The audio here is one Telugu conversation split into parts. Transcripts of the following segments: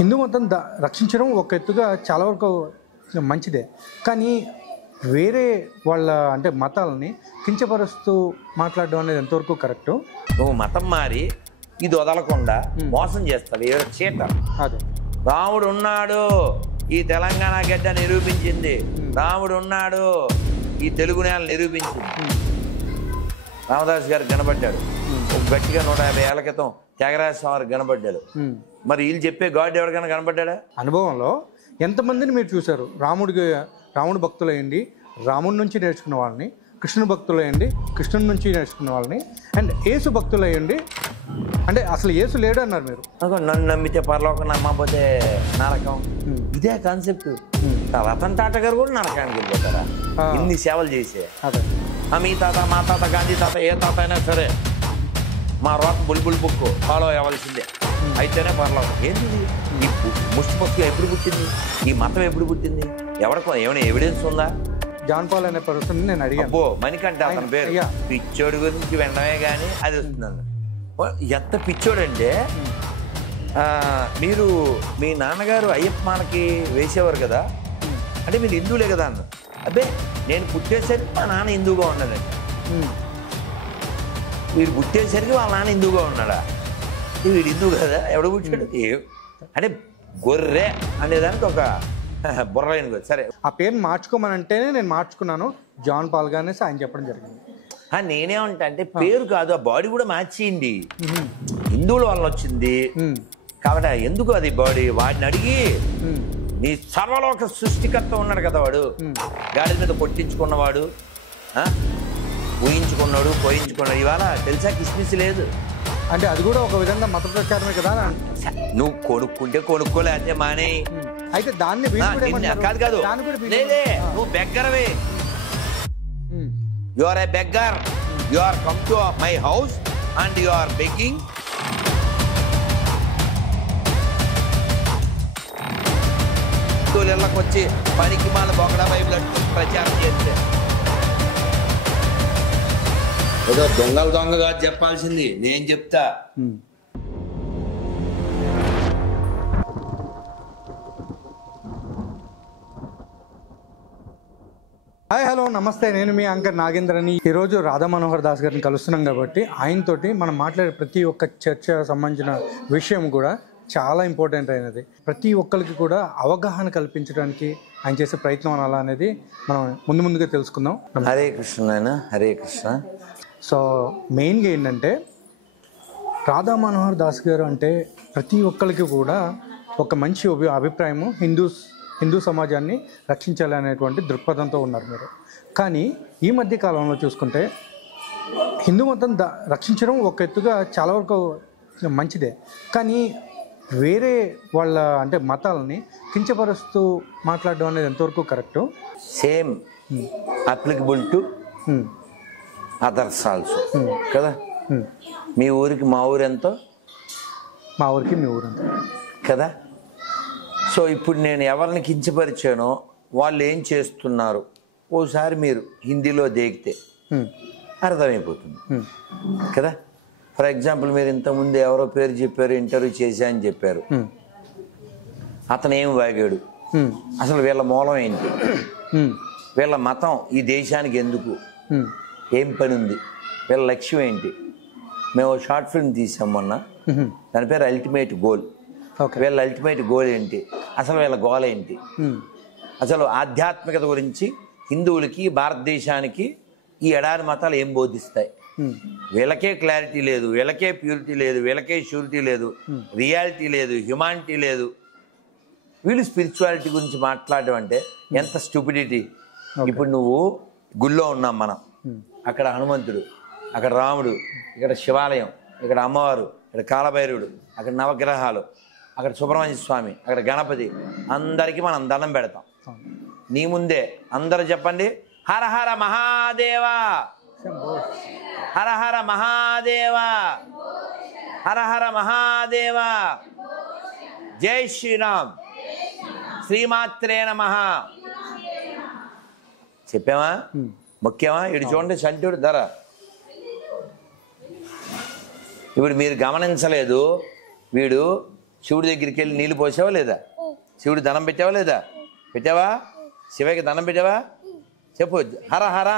హిందూ మతం రక్షించడం ఒక ఎత్తుగా చాలా వరకు మంచిదే. కానీ వేరే వాళ్ళ అంటే మతాలని కించపరుస్తూ మాట్లాడడం అనేది ఎంతవరకు కరెక్టు? నువ్వు మతం మారి ఇది వదలకుండా మోసం చేస్తావు. ఏదో చీటర్. అదే రాముడు ఉన్నాడు, ఈ తెలంగాణ గడ్డ నిరూపించింది. రాముడు ఉన్నాడు, ఈ తెలుగు నేల నిరూపించింది. రామదాస్ గారు కనబడ్డాడు, గట్టిగా 150 ఏళ్ల క్రితం త్యాగరాజ స్వామి కనబడ్డాడు. మరి వీళ్ళు చెప్పే గాడ్ ఎవరికైనా కనబడ్డా? అనుభవంలో ఎంతమందిని మీరు చూశారు? రాముడు భక్తులయ్యండి, రాముడి నుంచి నేర్చుకున్న వాళ్ళని, కృష్ణుని భక్తులయ్యండి, కృష్ణుని నుంచి నేర్చుకున్న వాళ్ళని, అండ్ యేసు భక్తులయ్యండి. అంటే అసలు యేసు లేడు అన్నారు మీరు. నన్ను నమ్మితే పరలోకం, నమ్మకపోతే నరకం. ఇదే కాన్సెప్ట్. రతన్ టాటా గారు కూడా నరకానికి వెళ్ళిపోతారా ఇన్ని సేవలు చేసే? అదే మీ తాత, మా తాత, గాంధీ తాత, ఏ తాత అయినా సరే మా రోక్ బుల్బుల్ బుక్ ఫాలో అవ్వాల్సిందే, అయితేనే పర్లేదు. ఏంటి ఈ ముష్టి పుస్తకం ఎప్పుడు పుట్టింది? ఈ మతం ఎప్పుడు పుట్టింది? ఏమైనా ఎవిడెన్స్ ఉందా? జాన్ పాల్ అనే పర్సన్ నేను అడిగాను. అబ్బో మణికంఠ అతని పేరు. పిచ్చోడి గురించి వినడమే కానీ అది వస్తుందండి. ఎంత పిచ్చోడంటే, మీరు మీ నాన్నగారు అయ్యప్ప మాలకి వేసేవారు కదా, అంటే మీరు హిందువులే కదా అన్న. అబ్బే నేను పుట్టేసరికి మా నాన్న హిందువుగా ఉన్నాడండి. వీడు పుట్టేసరికి వాళ్ళ నాన్న హిందువుగా ఉన్నాడా? వీడు హిందువు కదా, ఎవడు పుట్టాడు? అంటే గొర్రె అనేదానికి ఒక బుర్రైన. సరే, ఆ పేరుని మార్చుకోమని అంటేనే నేను మార్చుకున్నాను, జాన్ పాల్ గానే ఆయన చెప్పడం జరిగింది. నేనేమంటా అంటే పేరు కాదు, ఆ బాడీ కూడా మార్చేయండి. హిందువుల వల్ల వచ్చింది కాబట్టి ఎందుకు అది బాడీ? వాడిని అడిగి, నీ సర్వలోక సృష్టికర్త ఉన్నాడు కదా, వాడు గాడి మీద కొట్టించుకున్నవాడు, ఊహించుకున్నాడు, పోయించుకున్నాడు. ఇవాళ తెలుసా కిస్మిస్ లేదు అంటే అది కూడా ఒక విధంగా మత ప్రచారమే కదా. నువ్వు కొనుక్కుంటే కొనుక్కోలే అంటే మానే. అయితే దాన్ని కాదు కాదు లేదే, నువ్వు బెగ్గరవే. You are a beggar. You are come to my house and you are begging. తోలిళ్ళకి వచ్చి పనికి మాల బొగడా బైబిల్ అట్టు ప్రచారం చేస్తే ఏదో దొంగగా చెప్పాల్సింది నేను చెప్తా. హాయ్, హలో, నమస్తే. నేను మీ యాంకర్ నాగేంద్రని. ఈరోజు రాధా మనోహర్ దాస్ గారిని కలుస్తున్నాం కాబట్టి ఆయనతోటి మనం మాట్లాడే ప్రతి ఒక్క చర్చ సంబంధించిన విషయం కూడా చాలా ఇంపార్టెంట్ అయినది. ప్రతి ఒక్కరికి కూడా అవగాహన కల్పించడానికి ఆయన చేసే ప్రయత్నం అనాలా అనేది మనం ముందుగా తెలుసుకుందాం. హరే కృష్ణ నాయన, హరే కృష్ణ. సో మెయిన్గా ఏంటంటే, రాధా మనోహర్ దాస్ గారు అంటే ప్రతి ఒక్కరికి కూడా ఒక మంచి అభిప్రాయము, హిందూ సమాజాన్ని రక్షించాలి అనేటువంటి దృక్పథంతో ఉన్నారు మీరు. కానీ ఈ మధ్య కాలంలో చూసుకుంటే హిందూ మతం రక్షించడం ఒక ఎత్తుగా చాలా వరకు మంచిదే. కానీ వేరే వాళ్ళ అంటే మతాలని కించపరుస్తూ మాట్లాడడం అనేది ఎంతవరకు correct? Same applicable to others also కదా. మీ ఊరికి మా ఊరు ఎంతో, మా ఊరికి మీ ఊరు ఎంతో కదా. సో ఇప్పుడు నేను ఎవరిని కించపరిచానో వాళ్ళు ఏం చేస్తున్నారు ఓసారి మీరు హిందీలో దేగితే అర్థమైపోతుంది కదా. ఫర్ ఎగ్జాంపుల్, మీరు ఇంతకుముందు ఎవరో పేరు చెప్పారు, ఇంటర్వ్యూ చేశా అని చెప్పారు. అతను ఏం వాగాడు, అసలు వీళ్ళ మూలం ఏంటి, వీళ్ళ మతం ఈ దేశానికి ఎందుకు, ఏం పని ఉంది, వీళ్ళ లక్ష్యం ఏంటి. మేము షార్ట్ ఫిల్మ్ తీసాం మొన్న, దాని పేరు అల్టిమేట్ గోల్. వీళ్ళ అల్టిమేట్ గోల్ ఏంటి, అసలు వీళ్ళ గోల్ ఏంటి, అసలు ఆధ్యాత్మికత గురించి హిందువులకి భారతదేశానికి ఈ ఎడారి మతాలు ఏం బోధిస్తాయి. వీళ్ళకే క్లారిటీ లేదు, వీళ్ళకే ప్యూరిటీ లేదు, వీళ్ళకే ష్యూరిటీ లేదు, రియాలిటీ లేదు, హ్యుమానిటీ లేదు. వీళ్ళు స్పిరిచువాలిటీ గురించి మాట్లాడడం అంటే ఎంత స్టూపిడిటీ. ఇప్పుడు నువ్వు గుళ్ళో ఉన్నాం మనం, అక్కడ హనుమంతుడు, అక్కడ రాముడు, ఇక్కడ శివాలయం, ఇక్కడ అమ్మవారు, ఇక్కడ కాలభైరవుడు, అక్కడ నవగ్రహాలు, అక్కడ సుబ్రహ్మణ్య స్వామి, అక్కడ గణపతి, అందరికీ మనం దండం పెడతాం. నీ ముందే అందరూ చెప్పండి, హర హర మహాదేవా, హర హర మహాదేవా, హర హర మహాదేవా, జై శ్రీరామ్, శ్రీమాత్రే నమః చెప్పామా, ముఖ్యమా. ఇటు చూడండి, సంటుడు ధర. ఇప్పుడు మీరు గమనించలేదు, వీడు శివుడి దగ్గరికి వెళ్ళి నీళ్ళు పోసావా లేదా? శివుడి దండం పెట్టావా లేదా? పెట్టావా? శివకి దండం పెట్టావా? చెప్పు. హర హర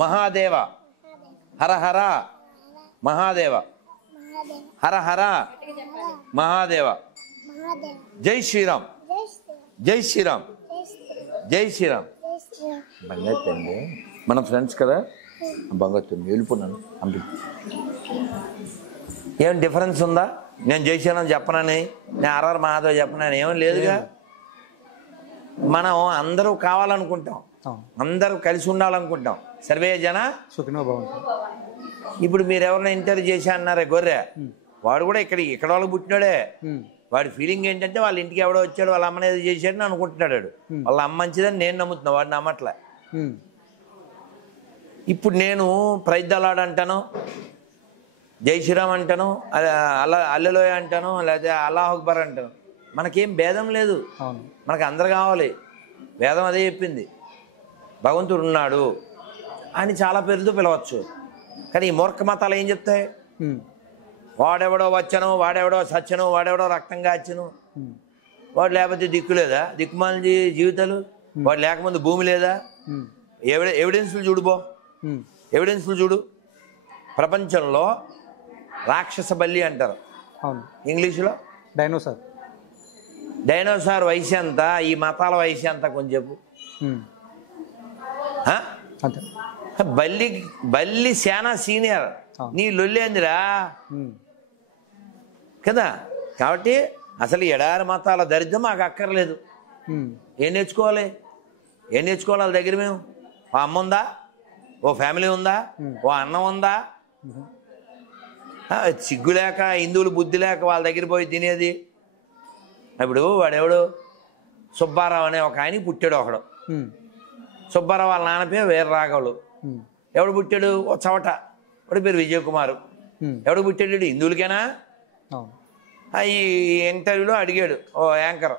మహాదేవ, హర హర మహాదేవ, హర హర మహాదేవ, జై శ్రీరామ్, జై శ్రీరామ్, జై శ్రీరామ్. బంగారు మన ఫ్రెండ్స్ కదా, బంగారు వెళ్ళిపోన్నాను. ఏం డిఫరెన్స్ ఉందా? నేను జై శ్రీరామ్ చెప్పనని, నేను హర మహాదేవ్ చెప్పనని ఏమీ లేదుగా. మనం అందరూ కావాలనుకుంటాం, అందరూ కలిసి ఉండాలనుకుంటాం. సర్వే జన సుఖినో భవంతు. ఇప్పుడు మీరు ఎవరైనా ఇంటర్వ్యూ చేశా అన్నారే గొర్రె, వాడు కూడా ఇక్కడ వాళ్ళకి పుట్టినాడే. వాడి ఫీలింగ్ ఏంటంటే వాళ్ళ ఇంటికి ఎవడో వచ్చాడు, వాళ్ళ అమ్మని ఏదో చేశాడని అనుకుంటున్నాడు. వాళ్ళ అమ్మ మంచిదని నేను నమ్ముతున్నా, వాడు నమ్మట్లే. ఇప్పుడు నేను ప్రైద్దలాడ్ అంటాను, జై శ్రీరామ్ అంటాను, అల్లెలోయ అంటాను, లేదా అల్లాహ్ అక్బర్ అంటాను. మనకేం భేదం లేదు, మనకు అందరు కావాలి. వేదం అదే చెప్పింది, భగవంతుడు ఉన్నాడు అని చాలా పేర్లతో పిలవచ్చు. కానీ ఈ మూర్ఖ మతాలు ఏం చెప్తాయి? వాడెవడో వచ్చను, వాడెవడో సచ్చను, వాడెవడో రక్తం కాచను. వాడు లేకపోతే దిక్కు లేదా? దిక్కుమాల జీవితాలు. వాడు లేకముందు భూమి లేదా? ఎవిడెన్స్లు చూడుబో, ఎవిడెన్స్లు చూడు. ప్రపంచంలో రాక్షస బల్లి అంటారు ఇంగ్లీషులో, డైనోసార్. డైనోసార్ వయసు ఎంత? ఈ మతాల వయసు ఎంత కొంచెం చెప్పు. బల్లి శానా సీనియర్, నీ లొల్లేందిరా కదా. కాబట్టి అసలు ఎడారి మతాల దరిద్రం మాకు అక్కర్లేదు. ఏం నేర్చుకోవాలి? ఏం నేర్చుకోవాలి వాళ్ళ దగ్గర? మేము ఓ అమ్మ ఉందా, ఓ ఫ్యామిలీ ఉందా, ఓ అన్నం ఉందా? సిగ్గు లేక, హిందువులు బుద్ధి లేక వాళ్ళ దగ్గర పోయి తినేది. ఇప్పుడు వాడెవడు, సుబ్బారావు అనే ఒక ఆయనకి పుట్టాడు ఒకడు. సుబ్బారావు వాళ్ళ నాన్న పేరు వీర రాఘవులు. ఎవడు పుట్టాడు? ఓ చవట, వాడి పేరు విజయ్ కుమారు. ఎవడు పుట్టాడు? హిందువులకేనా? ఈ ఇంటర్వ్యూలో అడిగాడు ఓ యాంకర్,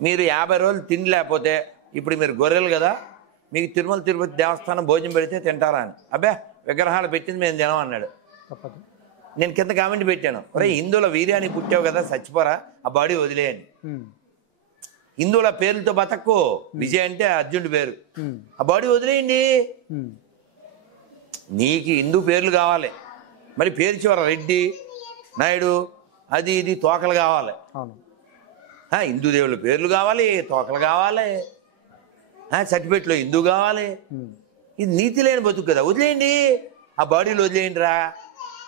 మీరు 50 రోజులు తిండి లేకపోతే, ఇప్పుడు మీరు గొర్రెలు కదా, మీకు తిరుమల తిరుపతి దేవస్థానం భోజనం పెడితే తింటారా అని. అబ్బే విగ్రహాలు పెట్టింది మేము తినం అన్నాడు. నేను కింద కామెంట్ పెట్టాను, ఒరే హిందువుల వీర్యాన్ని పుట్టావు కదా, చచ్చిపోరా, ఆ బాడీ వదిలేయని. హిందువుల పేర్లతో బతక్కు. విజయ్ అంటే అర్జునుడి పేరు, ఆ బాడీ వదిలేయండి. నీకు హిందూ పేర్లు కావాలి, మరి పేరు చివర రెడ్డి, నాయుడు, అది ఇది తోకలు కావాలి. హిందూ దేవుళ్ళ పేర్లు కావాలి, తోకలు కావాలి, సర్టిఫికెట్లో హిందూ కావాలి. ఇది నీతి లేని బతుకు కదా, వదిలేయండి, ఆ బాడీలు వదిలేయండి రా.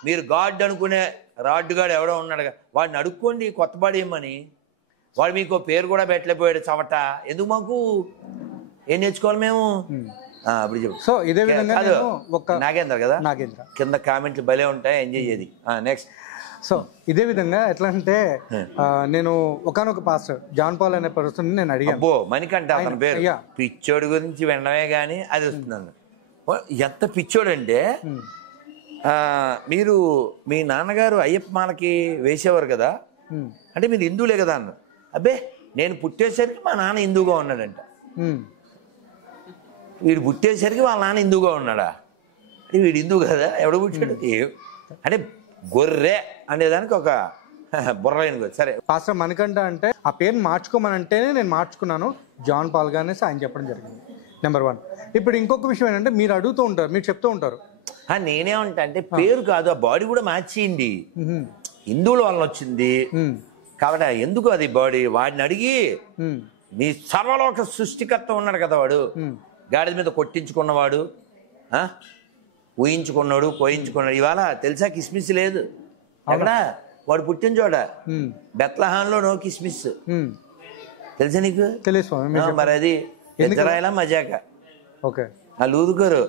మీరు గాడ్ అనుకునే రాడ్డు గాడు ఎవడో ఉన్నాడు, వాడిని అడుక్కోండి కొత్త బాడీ ఇమ్మని. వాడు మీకు పేరు కూడా పెట్టలేకపోయాడు చవట. ఎందుకు మాకు? ఏం నేర్చుకోవాలి మేము? అప్పుడు చెప్పు. సో ఇదే విధంగా నాగేంద్ర కదా, నాగేంద్ర కింద కామెంట్లు భలే ఉంటాయి, ఎంజాయ్ చేది. నెక్స్ట్. సో ఇదే విధంగా ఎట్లా అంటే, నేను ఒకనొక పాస్టర్ జాన్ పాల్ అనే పర్సన్ నేను అడిగాను. అబ్బో మణికంఠ అతని పేరు. పిచ్చోడు గురించి వినడమే కానీ అది వస్తుంది. ఎంత పిచ్చోడు అంటే, మీరు మీ నాన్నగారు అయ్యప్ప మాలకి వేసేవారు కదా, అంటే మీరు హిందువులే కదా అన్నారు. అబ్బే నేను పుట్టేసరికి మా నాన్న హిందువుగా ఉన్నాడంట. వీడు పుట్టేసరికి వాళ్ళ నాన్న హిందువుగా ఉన్నాడా? అంటే వీడు హిందువు కదా, ఎవడు పుట్టాడు? అంటే గొర్రె అనేదానికి ఒక బుర్రైన. సరే, పాస్టర్ మణికంఠ అంటే ఆ పేరుని మార్చుకోమని అంటేనే నేను మార్చుకున్నాను జాన్ పాల్ గా అనేసి ఆయన చెప్పడం జరిగింది. నెంబర్ 1. ఇప్పుడు ఇంకొక విషయం ఏంటంటే, మీరు అడుగుతూ ఉంటారు, మీరు చెప్తూ ఉంటారు, నేనేమంటా అంటే పేరు కాదు, ఆ బాడీ కూడా మార్చేయండి. హిందువుల వలన వచ్చింది కాబట్టి ఎందుకు అది బాడీ? వాడిని అడిగి, నీ సర్వలోక సృష్టికర్త ఉన్నాడు కదా, వాడు గాడిద మీద కొట్టించుకున్నవాడు, ఊహించుకున్నాడు, కోయించుకున్నాడు. ఇవాళ తెలుసా కిస్మిస్ లేదు అక్కడ, వాడు పుట్టిన చోట బెత్లహాన్లో నో కిస్మిస్. తెలుసా నీకు? తెలుసు. మరి అది ఇజ్రాయెల్ మజాక. ఓకే, వాళ్ళు ఊరుకోరు.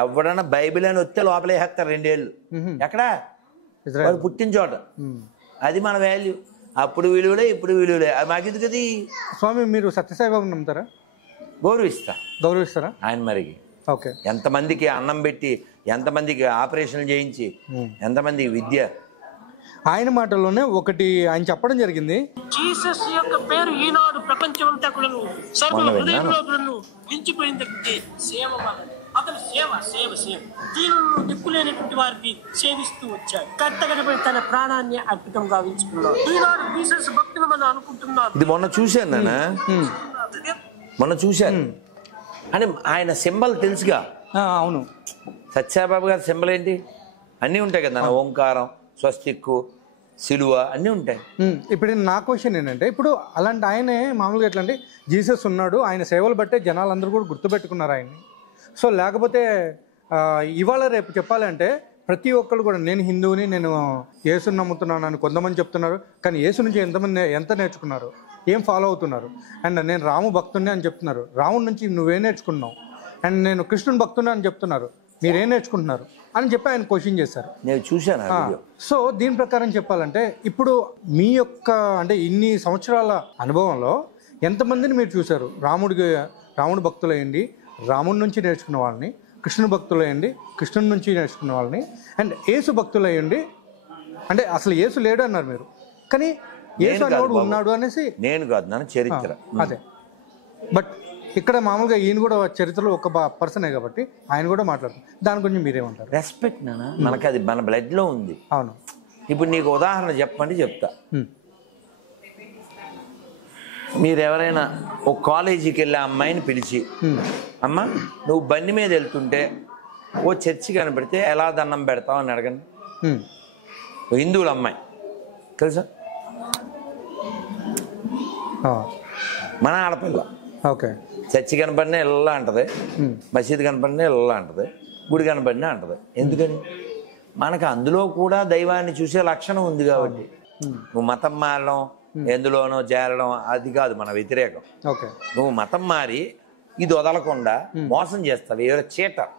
ఎవడన్నా బైబిల్ అని వస్తే లోపలే వేస్తారు 2 ఏళ్ళు. ఎక్కడ? వాడు పుట్టిన చోట. అది మన వాల్యూ. అప్పుడు విలువలే, ఇప్పుడు విలువలే. అది మాకెందుకు? అది స్వామి మీరు సత్యసాయిబాబు నమ్ముతారా? గౌరవిస్తారా ఆయన మరికి. ఓకే, ఎంతమందికి అన్నం పెట్టి, ఎంతమందికి ఆపరేషన్లు చేయించి, ఎంతమందికి విద్య. ఆయన మాటల్లోనే ఒకటి ఆయన చెప్పడం జరిగింది. జీసస్ యొక్క పేరు ఈనాడు ప్రపంచమంతా కూడా సర్వ హృదయంలో నిలిచిపోయింది. సేవ అతను సేవ సేవ సేవ దీనిలో దిక్కులేనటువంటి వారికి సేవిస్తూ వచ్చాడు. కట్టగడపై తన ప్రాణాన్ని అర్పితం గావించుకున్నాడు. ఈనాడు జీసస్ భక్తులు మనం అనుకుంటున్నారు. ఇది మొన్న చూశాను నాన్న, మొన్న చూశాను. అని ఆయన సింబల్ తెలుసుగా. అవును. సత్యసాయిబాబు గారి సింబల్ ఏంటి? అన్నీ ఉంటాయి కదా నాన్న, ఓంకారం, స్వస్తిక్కు, సిలువ అన్నీ ఉంటాయి. ఇప్పుడు నా క్వశ్చన్ ఏంటంటే, ఇప్పుడు అలాంటి ఆయనే మామూలుగా ఎట్లా అంటే జీసస్ ఉన్నాడు, ఆయన సేవలు బట్టే జనాలందరూ కూడా గుర్తుపెట్టుకున్నారు ఆయన్ని. సో లేకపోతే ఇవాళ రేపు చెప్పాలంటే ప్రతి ఒక్కళ్ళు కూడా నేను హిందువుని, నేను యేసుని నమ్ముతున్నాను అని కొంతమంది చెప్తున్నారు. కానీ యేసు నుంచి ఎంత నేర్చుకున్నారు, ఏం ఫాలో అవుతున్నారు? అండ్ నేను రాము భక్తుని అని చెప్తున్నారు. రాముడి నుంచి నువ్వేం నేర్చుకున్నావు? అండ్ నేను కృష్ణుని భక్తుని అని చెప్తున్నారు. మీరేం నేర్చుకుంటున్నారు అని చెప్పి ఆయన క్వశ్చన్ చేశారు. నేను చూశాను. సో దీని ప్రకారం చెప్పాలంటే ఇప్పుడు మీ యొక్క అంటే ఇన్ని సంవత్సరాల అనుభవంలో ఎంతమందిని మీరు చూశారు? రాముడి భక్తులయ్యండి, రాముడి నుంచి నేర్చుకున్న వాళ్ళని, కృష్ణుని భక్తులయ్యండి, కృష్ణుని నుంచి నేర్చుకున్న వాళ్ళని, అండ్ యేసు భక్తులయ్యండి. అంటే అసలు యేసు లేడు అన్నారు మీరు, కానీ యేసు అనేవాడు ఉన్నాడు అనేసి. నేను కాదు నాన్న, చరిత్ర. అదే. బట్ ఇక్కడ మామూలుగా ఈయన కూడా చరిత్రలో ఒక పర్సనే కాబట్టి ఆయన కూడా మాట్లాడుతారు. దాని గురించి మీరేమంటారు? రెస్పెక్ట్ నాన్న, మనకి అది మన బ్లడ్లో ఉంది. అవును. ఇప్పుడు నీకు ఉదాహరణ చెప్పండి, చెప్తా. మీరు ఎవరైనా ఒక కాలేజీకి వెళ్ళే అమ్మాయిని పిలిచి, అమ్మ నువ్వు బండి మీద వెళ్తుంటే ఓ చర్చి కనబడితే ఎలా దండం పెడతావు అని అడగండి. హిందువుల అమ్మాయి తెలుసా, మన ఆడపిల్ల. ఓకే. చర్చి కనపడినా ఎలా అంటది, మసీదు కనపడినా ఎలా అంటది, గుడి కనపడినా అంటది. ఎందుకని? మనకు అందులో కూడా దైవాన్ని చూసే లక్షణం ఉంది కాబట్టి. నువ్వు మతం మారడం, ఎందులోనో చేరడం అది కాదు మన వ్యతిరేకం. నువ్వు మతం మారి ఇది వదలకుండా మోసం చేస్తావు, ఎవరో cheater.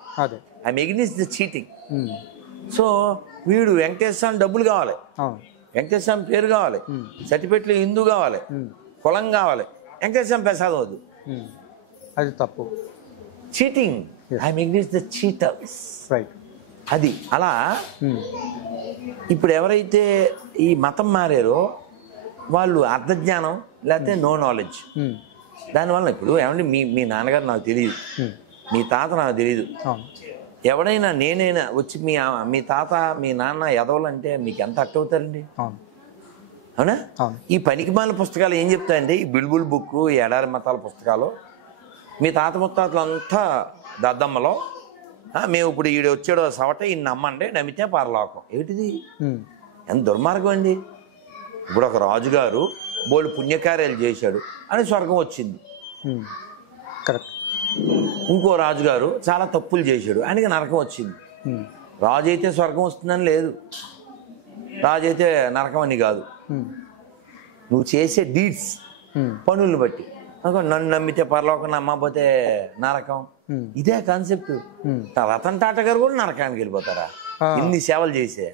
I against the cheating. So వీడు వెంకటేశ్వర డబ్బులు కావాలి, వెంకటేశ్వర పేరు కావాలి, సర్టిఫికెట్లు హిందూ కావాలి, కులం కావాలి, వెంకటేశ్వర ప్రసాదం వద్దు. అది తప్పు, cheating. I against the cheaters. అది అలా. ఇప్పుడు ఎవరైతే ఈ మతం మారారో వాళ్ళు అర్థజ్ఞానం లేకపోతే నో నాలెడ్జ్. దానివల్ల ఇప్పుడు ఏమంటే మీ నాన్నగారు నాకు తెలియదు, మీ తాత నాకు తెలియదు. ఎవడైనా నేనైనా వచ్చి మీ తాత మీ నాన్న ఎదవాలంటే మీకు ఎంత అట్టవుతారండి? అవునా? ఈ పనికిమాల పుస్తకాలు ఏం చెప్తాయండి? ఈ బిల్బుల్ బుక్, ఈ ఎడారి మతాల పుస్తకాలు, మీ తాత ముత్తాతలు అంతా దద్దమ్మలో మేము ఇప్పుడు ఈడు వచ్చాడో సవట ఈ నమ్మండి, నమ్మితే పరలోకం. ఏమిటిది? ఎంత దుర్మార్గం అండి. ఇప్పుడు ఒక రాజుగారు బోళ్ళు పుణ్యకార్యాలు చేశాడు అని స్వర్గం వచ్చింది. ఇంకో రాజుగారు చాలా తప్పులు చేశాడు, ఆయనకి నరకం వచ్చింది. రాజు అయితే స్వర్గం వస్తుందని లేదు, రాజు అయితే నరకం అని కాదు. నువ్వు చేసే డీడ్స్, పనులు బట్టి. నన్ను నమ్మితే పరలోకం, నమ్మకపోతే నరకం. ఇదే కాన్సెప్ట్. రతన్ టాటా గారు కూడా నరకానికి వెళ్ళిపోతారా ఇన్ని సేవలు చేసే?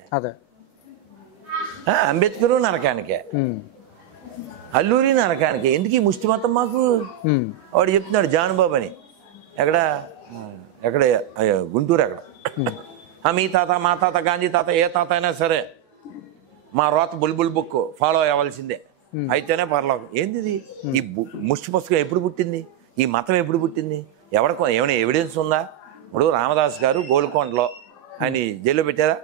అంబేద్కర్ నరకానికే, అల్లూరి నరకానికే. ఎందుకు ఈ ముష్టి మతం మాకు? వాడు చెప్తున్నాడు జానుబాబు అని, ఎక్కడ గుంటూరు, అక్కడ మీ తాత మా తాత గాంధీ తాత ఏ తాత అయినా సరే మా రోత బుల్బుల్ బుక్ ఫాలో అవ్వాల్సిందే, అయితేనే పర్లోకం. ఏంది ఈ ముష్టి పుస్తకం ఎప్పుడు పుట్టింది? ఈ మతం ఎప్పుడు పుట్టింది? ఏమైనా ఎవిడెన్స్ ఉందా? ఇప్పుడు రామదాస్ గారు గోల్కొండలో ఆయన జైల్లో పెట్టారా?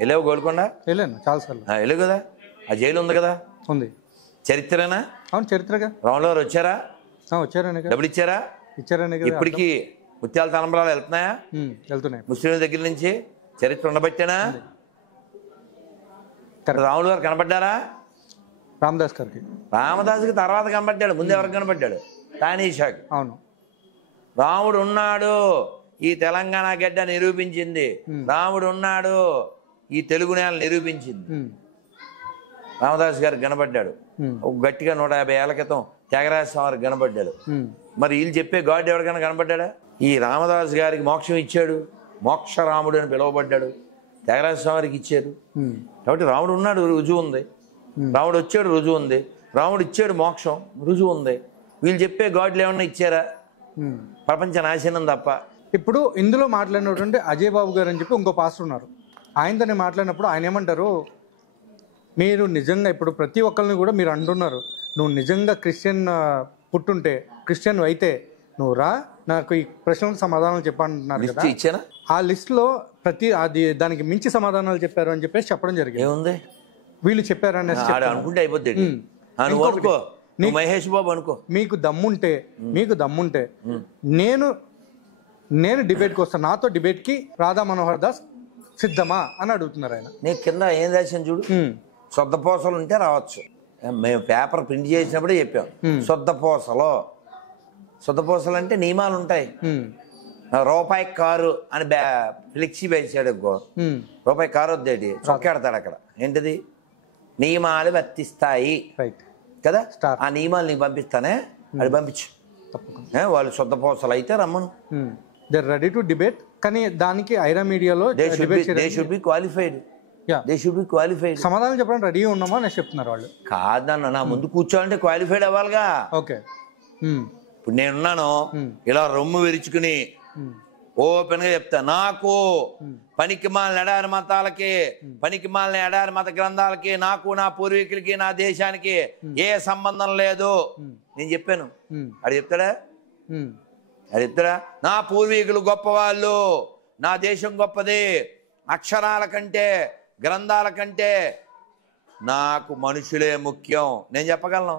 వెళ్ళావు గోల్కొండ? వెళ్ళావు కదా, ఆ జైలు ఉంది కదా, ఉంది. చరిత్రనా? అవును, చరిత్రగా. రాములు గారు వచ్చారా? వచ్చారని. డబ్బులు ఇచ్చారా? ఇచ్చారని. ఇప్పటికీ ముత్యాల తలంబరాలు వెళ్తున్నాయా? వెళ్తున్నాయి. ముస్లింల దగ్గర నుంచి చరిత్ర ఉండబట్టేనా? రాములు గారు కనపడ్డారా? రామదాస్కి తర్వాత కనపడ్డాడు, ముందు ఎవరికి కనపడ్డాడు? తానీషాకి. అవును. రాముడు ఉన్నాడు, ఈ తెలంగాణ గడ్డ నిరూపించింది. రాముడు ఉన్నాడు, ఈ తెలుగు నేల నిరూపించింది. రామదాస్ గారికి కనబడ్డాడు. గట్టిగా 150 ఏళ్ల క్రితం త్యాగరాజ స్వామికి కనబడ్డాడు. మరి వీళ్ళు చెప్పే గాడ్ ఎవరికైనా కనబడ్డా? ఈ రామదాస్ గారికి మోక్షం ఇచ్చాడు, మోక్ష రాముడు అని పిలువబడ్డాడు. త్యాగరాజ స్వామికి ఇచ్చారు కాబట్టి రాముడు ఉన్నాడు, రుజువు ఉంది. రాముడు వచ్చాడు, రుజువు ఉంది. రాముడు ఇచ్చాడు మోక్షం, రుజువు ఉంది. వీళ్ళు చెప్పే గాడ్లు ఏమన్నా ఇచ్చారా? ప్రపంచ నాశనం తప్ప. ఇప్పుడు ఇందులో మాట్లాడినటువంటి అజయ్ బాబు గారు అని చెప్పి ఇంకో పాస్టర్ ఉన్నారు. ఆయనతో మాట్లాడినప్పుడు ఆయన ఏమంటారు, మీరు నిజంగా ఇప్పుడు ప్రతి ఒక్కరిని కూడా మీరు అంటున్నారు, నువ్వు నిజంగా క్రిస్టియన్ పుట్టుంటే, క్రిస్టియన్ అయితే నువ్వు రా, నాకు ఈ ప్రశ్నలకు సమాధానాలు చెప్పంటున్నారు కదా, లిస్ట్ ఇచ్చానా? ఆ లిస్ట్ లో దానికి మించి సమాధానాలు చెప్పారు అని చెప్పేసి చెప్పడం జరిగింది. ఏముంది వీళ్ళు చెప్పారనేసి అనుకుంటే అయిపోద్ది. నువ్వు అనుకో, నువ్వు మహేష్ బాబు అనుకో. మీకు దమ్ముంటే నేను డిబేట్కి వస్తాను, నాతో డిబేట్కి రాధా మనోహర్ దాస్ సిద్ధమా అని అడుగుతున్నారు ఆయన. నేను కింద ఏం రాశాను చూడు, శుద్ధపూసలు ఉంటే రావచ్చు. మేము పేపర్ ప్రింట్ చేసినప్పుడే చెప్పాం శుద్ధపూసలు అంటే నియమాలు ఉంటాయి. రూపాయి కారు అని ఫ్లెక్సీ వేసాడు ఇంకో రూపాయి కారు వద్దేటి చొక్కాడతాడు అక్కడ. ఏంటిది? నియమాలు వర్తిస్తాయి కదా, ఆ నియమాలు నీకు పంపిస్తానే, అది పంపించు. వాళ్ళు శుద్ధపూసలు అయితే రమ్మను. They are ready to debate. కానీ దానికి ఐరా మీడియాలో దే షుడ్ బి క్వాలిఫైడ్. సమాధానం చెప్పడానికి రెడీ ఉన్నామా అని చెప్తున్నారు వాళ్ళు. కాదన్న, నా ముందు కూర్చోవాలంటే క్వాలిఫైడ్ అవ్వాలిగా. ఓకే, ఇప్పుడు నేనున్నాను, ఇలా రొమ్ము విరుచుకుని ఓపెన్ గా చెప్తా, నాకు పనికి మాలిన ఎడారి మతాలకి, పనికి మాలిన ఎడారి మత గ్రంథాలకి, నాకు నా పూర్వీకులకి, నా దేశానికి ఏ సంబంధం లేదు నేను చెప్పాను. అది చెప్తాడా? నా పూర్వీకులు గొప్పవాళ్ళు, నా దేశం గొప్పది, అక్షరాల కంటే గ్రంథాల కంటే నాకు మనుషులే ముఖ్యం నేను చెప్పగలను.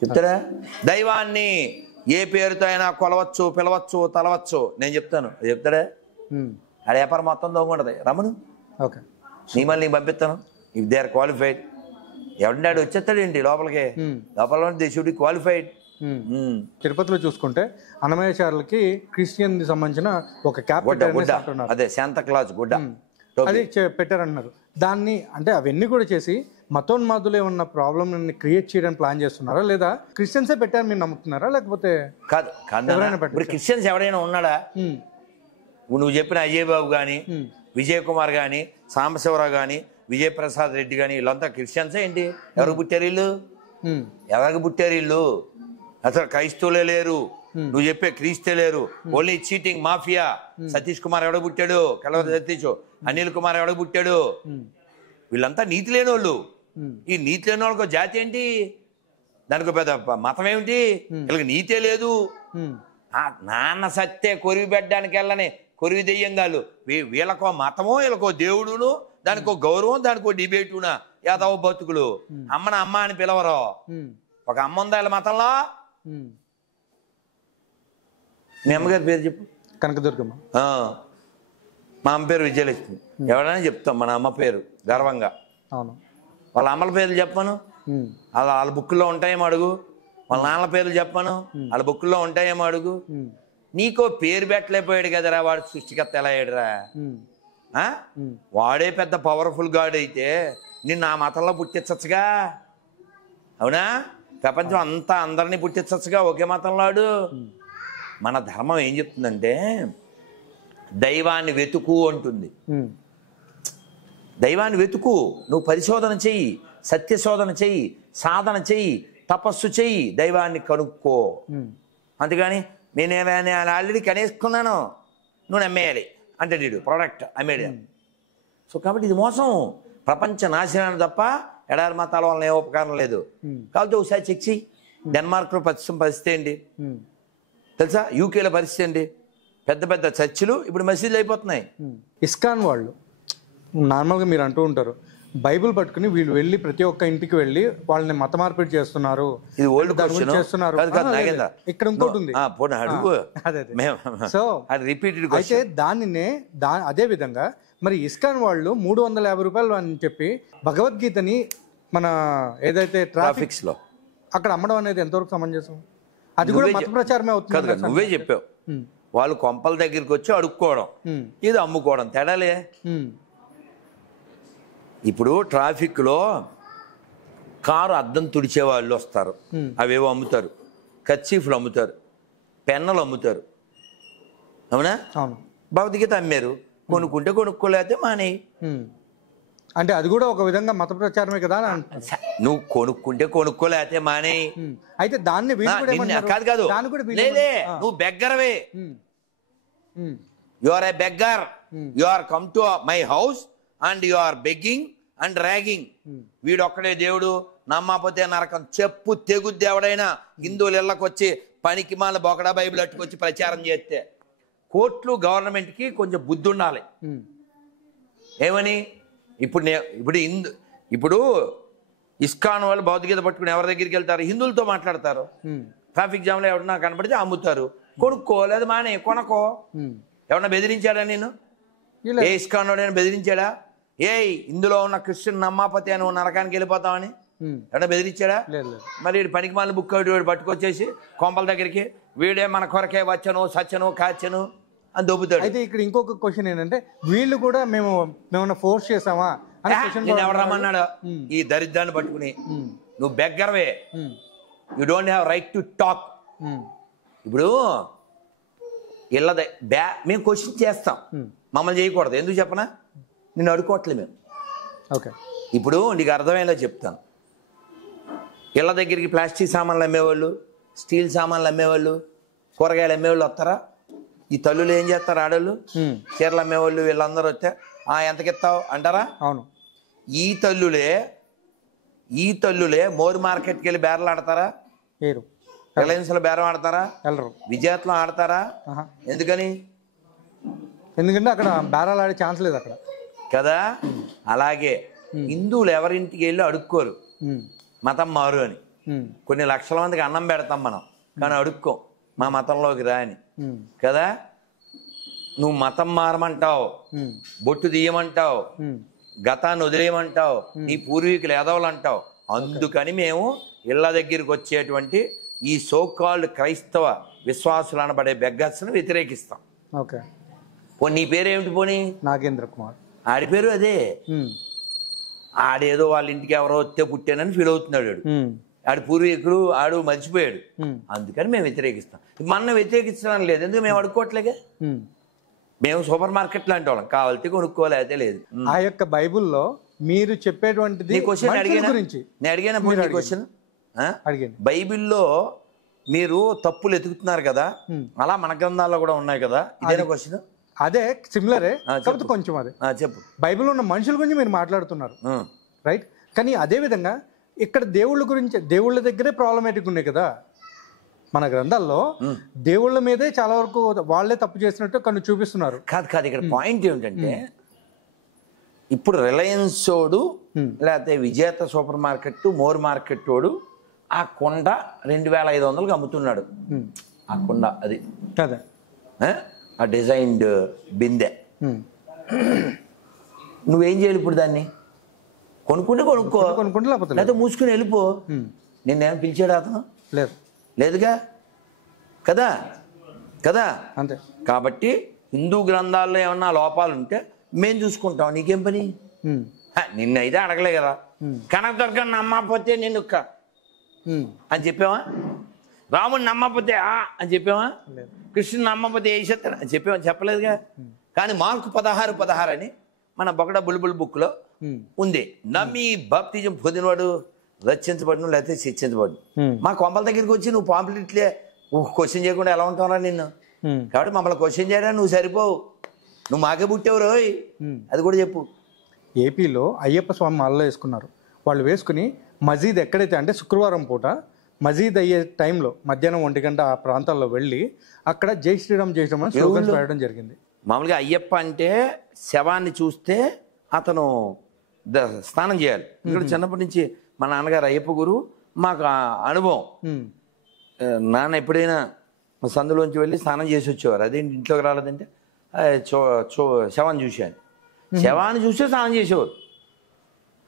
చెప్తారా? దైవాన్ని ఏ పేరుతో అయినా కొలవచ్చు, పిలవచ్చు, తలవచ్చు నేను చెప్తాను. చెప్తాడా? అది వ్యాపారం మొత్తం దొంగ రమను. ఓకే, నియమాలు నీకు పంపిస్తాను. If they are qualified. ఎవరినాడు వచ్చేస్తాడేంటి లోపలికి? లోపల దే షుడ్ బి క్వాలిఫైడ్. తిరుపతిలో చూసుకుంటే అన్నమయ్యాచార్యులకి క్రిస్టియన్ సంబంధించిన ఒక క్యాప్ అదే శాంతా క్లాజ్ గుడ్డ అది పెట్టారంటున్నారు. దాన్ని అంటే అవన్నీ కూడా చేసి మతోన్మాదులు ఏమన్నా ప్రాబ్లమ్ క్రియేట్ చేయడానికి ప్లాన్ చేస్తున్నారా, లేదా క్రిస్టియన్సే పెట్టారు మీరు నమ్ముతున్నారా, లేకపోతే కాదు? ఇప్పుడు క్రిస్టియన్స్ ఎవరైనా ఉన్నాడా? నువ్వు చెప్పిన అజయ్ బాబు కానీ, విజయ్ కుమార్ కానీ, సాంబశివరావు కానీ, విజయప్రసాద్ రెడ్డి కానీ, వీళ్ళంతా క్రిస్టియన్సే ఏంటి? ఎవరికి పుట్టారు వీళ్ళు? అసలు క్రైస్తవులే లేరు, నువ్వు చెప్పే క్రీస్తే లేరు. Only cheating mafia. Satish Kumar ఎవడ పుట్టాడు? కలవర సతీష్. అనిల్ కుమార్ ఎవడ పుట్టాడు? వీళ్ళంతా నీతి లేని వాళ్ళు. ఈ నీతి లేని వాళ్ళకి జాతి ఏంటి? దానికి పెద్ద మతం ఏమిటి? వీళ్ళకి నీతే లేదు. నాన్న సత్తే కొరివి పెట్టడానికి వెళ్ళని కొరివి దెయ్యంగాళ్ళు. వీళ్ళకో మతమో, వీళ్ళకో దేవుడును, దానికో గౌరవం, దానికో డిబేటునా యాదవ బతుకులు. అమ్మన అమ్మ అని పిలవరు. ఒక అమ్మ ఉందా వీళ్ళ మతంలో? మీ అమ్మగారి పేరు చెప్పు. కనకదుర్గమ్మ. మా అమ్మ పేరు విజయలక్ష్మి. ఎవరైనా చెప్తాం మన అమ్మ పేరు గర్వంగా. వాళ్ళ అమ్మల పేర్లు చెప్పను, వాళ్ళ బుక్కుల్లో ఉంటాయేమో అడుగు. వాళ్ళ నాన్నల పేర్లు చెప్పను, వాళ్ళ బుక్కుల్లో ఉంటాయేమో అడుగు. నీకో పేరు పెట్టలేకపోయాడు కదరా వాడు, సృష్టికర్త ఎలా అయ్యాడురా? వాడే పెద్ద పవర్ఫుల్ గాడ్ అయితే నిన్ను ఆ మతంలో పుట్టించచ్చుగా. అవునా? ప్రపంచం అంతా అందరినీ పుట్టించచ్చుగా ఒకే మతంలాడు. మన ధర్మం ఏం చెప్తుందంటే దైవాన్ని వెతుకు అంటుంది. దైవాన్ని వెతుకు, నువ్వు పరిశోధన చెయ్యి, సత్యశోధన చెయ్యి, సాధన చెయ్యి, తపస్సు చెయ్యి, దైవాన్ని కనుక్కో. అంతేగాని నేను ఆల్రెడీ కనేసుకున్నాను, నువ్వు నమ్మేయాలి అంటే వీడు ప్రోడక్ట్ అమ్మేడు. సో కాబట్టి ఇది మోసం, ప్రపంచ నాశనాన్ని తప్ప ఎడారి మతాల వలన ఏ ఉపకారం లేదు. కాబట్టి ఒకసారి చెక్ చెయ్యి. డెన్మార్క్లో పరిస్థితి ఏంటి తెలుసా? యూకేలో పరిస్థితి ఏంటి? పెద్ద పెద్ద చర్చిలు ఇప్పుడు మసీదులు అయిపోతున్నాయి. ఇస్కాన్ వాళ్ళు నార్మల్గా మీరు అంటూ ఉంటారు, బైబిల్ పట్టుకుని వీళ్ళు వెళ్ళి ప్రతి ఒక్క ఇంటికి వెళ్ళి వాళ్ళని మత మార్పిడి చేస్తున్నారు, ఇది ఓల్డ్ క్వశ్చన్ చేస్తున్నారు. ఇక్కడ ఇంకోటి ఉంది. సో అయితే అదే విధంగా మరి ఇస్కాన్ వాళ్ళు 350 రూపాయలు అని చెప్పి భగవద్గీతని మన ఏదైతే ట్రాఫిక్స్ లో అక్కడ అమ్మడం అనేది ఎంతవరకు సమంజసం? అది కూడా మత ప్రచారమే అవుతుంది. నువ్వే చెప్పావు, వాళ్ళు కొంపల దగ్గరికి వచ్చి అడుక్కోవడం, ఇది అమ్ముకోవడం, తేడాలే. ఇప్పుడు ట్రాఫిక్ లో కారు అద్దం తుడిచే వాళ్ళు వస్తారు, అవేవో అమ్ముతారు, కర్చీఫ్లు అమ్ముతారు, పెన్నులు అమ్ముతారు. అవునా? భగవద్గీత అమ్మారు, కొనుక్కుంటే కొనుక్కోలేకపోతే మానేయి. అంటే అది కూడా ఒక విధంగా మత ప్రచారమే కదా. నువ్వు కొనుక్కుంటే కొనుక్కోలేకపోతే మానేయి. అయితే దాన్ని కాదు కాదు లేదే, నువ్వు బెగ్గరవే. You are a beggar. You are come to my house and you are begging and ragging. వీడొక్కడే దేవుడు, నమ్మకపోతే నరకం. చెప్పు తెగుద్ది ఎవడైనా హిందువులు ఇళ్ళకి వచ్చి పనికి మాల బొకడా బైబిల్ అట్టుకొచ్చి ప్రచారం చేస్తే. కోర్టులు గవర్నమెంట్కి కొంచెం బుద్ధి ఉండాలి. ఏమని ఇప్పుడు ఇస్కాన్ వాళ్ళు భౌతికత పట్టుకుని ఎవరి దగ్గరికి వెళ్తారు? హిందువులతో మాట్లాడతారు. ట్రాఫిక్ జామ్లో ఎవరన్నా కనపడితే అమ్ముతారు. కొనుక్కో, లేదా మానే కొనకో. ఎవరన్నా బెదిరించాడా నేను? ఏ ఇస్కాన్ వాడైనా బెదిరించాడా? ఇందులో ఉన్న క్రిస్టియన్ నమ్మాపతి అని నరకానికి వెళ్ళిపోతామని ఎవరైనా బెదిరించాడా? మరి పనికి మాల బుక్ వీడు పట్టుకొచ్చేసి కొంపల దగ్గరికి వీడే మన కొరకే వచ్చను సచ్చను కాచను అని దొబ్బుతాడు. అయితే ఇక్కడ ఇంకొక క్వశ్చన్ ఏంటంటే, వీళ్ళు కూడా మేము ఫోర్స్ చేసామా? నేను ఎవరు రమ్మన్నాడు? ఈ దరిద్రాన్ని పట్టుకుని నువ్వు బెగ్గరవే, you don't have right to talk. ఇప్పుడు ఇళ్ళదే మేము క్వశ్చన్ చేస్తాం, మమ్మల్ని చేయకూడదు. ఎందుకు చెప్పనా? నిన్ను అడుకోవట్లేదు మేము. ఓకే, ఇప్పుడు నీకు అర్థమయ్యేలా చెప్తాను. ఇళ్ళ దగ్గరికి ప్లాస్టిక్ సామాన్లు అమ్మేవాళ్ళు, స్టీల్ సామాన్లు అమ్మేవాళ్ళు, కూరగాయలు అమ్మేవాళ్ళు వస్తారా? ఈ తల్లులు ఏం చేస్తారు? ఆడవాళ్ళు చీరలు అమ్మేవాళ్ళు వీళ్ళందరూ వస్తే ఎంతకిస్తావు అంటారా? అవును. ఈ తల్లులే మోర్ మార్కెట్కి వెళ్ళి బేరలు ఆడతారా? రిలయన్స్ లో బేరం ఆడతారా? విజేతలో ఆడతారా? ఎందుకంటే అక్కడ బేరాలు ఆడే ఛాన్స్ లేదు అక్కడ కదా. అలాగే హిందువులు ఎవరింటికి వెళ్ళి అడుక్కోరు మతం మారు అని. కొన్ని లక్షల మందికి అన్నం పెడతాం మనం, కానీ అడుక్కోం మా మతంలోకి రా అని కదా. నువ్వు మతం మారమంటావు, బొట్టు తీయమంటావు, గతాన్ని వదిలేయమంటావు, నీ పూర్వీకులు ఎదవలు అంటావు. అందుకని మేము ఇళ్ల దగ్గరికి వచ్చేటువంటి ఈ సోకాల్డ్ క్రైస్తవ విశ్వాసులు అనబడే బెగ్గర్స్ను వ్యతిరేకిస్తాం. ఓకే, నీ పేరేమిటి? పోనీ నాగేంద్ర కుమార్. ఆడి పేరు అదే. ఆడేదో వాళ్ళ ఇంటికి ఎవరో వస్తే పుట్టానని ఫీల్ అవుతున్నాడు. ఆడి పూర్వీకుడు ఆడు మర్చిపోయాడు. అందుకని మేము వ్యతిరేకిస్తాం. మన వ్యతిరేకించడం లేదు, ఎందుకు మేము అడుక్కోవట్లేగా. మేము సూపర్ మార్కెట్ లాంటి వాళ్ళం, కావాలంటే కొనుక్కోవాలి, అయితే లేదు. ఆ యొక్క బైబుల్లో మీరు చెప్పేటువంటిది క్వశ్చన్ అడిగానా? క్వశ్చన్ బైబిల్లో మీరు తప్పులు ఎతుకుతున్నారు కదా, అలా మన గ్రంథాల్లో కూడా ఉన్నాయి కదా, ఇదేనా క్వశ్చన్? అదే సిమిలరే, కాకపోతే కొంచెం అదే. చెప్పు. బైబిల్లో ఉన్న మనుషుల గురించి మీరు మాట్లాడుతున్నారు, రైట్? కానీ అదే విధంగా ఇక్కడ దేవుళ్ళ గురించి, దేవుళ్ళ దగ్గరే ప్రాబ్లమేటిక్ ఉన్నాయి కదా మన గ్రంథాల్లో. దేవుళ్ళ మీదే చాలా వరకు వాళ్ళే తప్పు చేసినట్టు కొన్ని చూపిస్తున్నారు. కాదు ఇక్కడ పాయింట్ ఏమిటంటే, ఇప్పుడు రిలయన్స్ వాడు లేకపోతే విజేత సూపర్ మార్కెట్ మోర్ మార్కెట్ వాడు ఆ కొండ 2500కి అమ్ముతున్నాడు. ఆ కొండ అది కదా, ఆ డిజైన్డ్ బిందె. నువ్వేం చేయాలి ఇప్పుడు? దాన్ని కొనుక్కుంటే లేకపోతే మూసుకుని వెళ్ళిపో. నిన్నేం పిలిచాడు అతను? లేదుగా కదా అంతే. కాబట్టి హిందూ గ్రంథాల్లో ఏమన్నా లోపాలు ఉంటే మేము చూసుకుంటాం, నీకేం పని? నిన్నైతే అడగలే కదా. కనకదుర్గం నమ్మకపోతే నిన్ను అని చెప్పావా? రాముని నమ్మకపోతే అని చెప్పావా? కృష్ణుని నమ్మకపోతే వేసేస్తాడు అని చెప్పావా? చెప్పలేదుగా. కానీ మార్కు 16:16 అని మన బొకడా బుల్బుల్ బుక్లో ఉంది. నమ్మి బాప్తిజం పొందినవాడు రక్షించబడును లేకపోతే శిక్షించబడును. మా కొంపల దగ్గరికి వచ్చి నువ్వు పాంప్లెట్లే క్వశ్చన్ చేయకుండా ఎలా ఉంటావురా నిన్ను? కాబట్టి మమ్మల్ని క్వశ్చన్ చేయడానికి నువ్వు సరిపోవు, నువ్వు మాకే పుట్టేవు రోయ్, అది కూడా చెప్పు. ఏపీలో అయ్యప్ప స్వామి మాలలో వేసుకున్నారు. వాళ్ళు వేసుకుని మజీద్ ఎక్కడైతే అంటే శుక్రవారం పూట మజీద్ అయ్యే టైంలో మధ్యాహ్నం 1 గంట ఆ ప్రాంతాల్లో వెళ్ళి అక్కడ జై శ్రీరామ్ జై శ్రీరామ్ అని స్లోగన్స్ పెట్టడం జరిగింది. మామూలుగా అయ్యప్ప అంటే శవాన్ని చూస్తే అతను స్నానం చేయాలి. ఇక్కడ చిన్నప్పటి నుంచి మా నాన్నగారు అయ్యప్ప గురువు, మాకు అనుభవం. నాన్న ఎప్పుడైనా సందులోంచి వెళ్ళి స్నానం చేసి వచ్చేవారు. అదేంటి ఇంట్లోకి రాలేదంటే శవాన్ని చూశాను, శవాన్ని చూస్తే స్నానం చేసేవారు.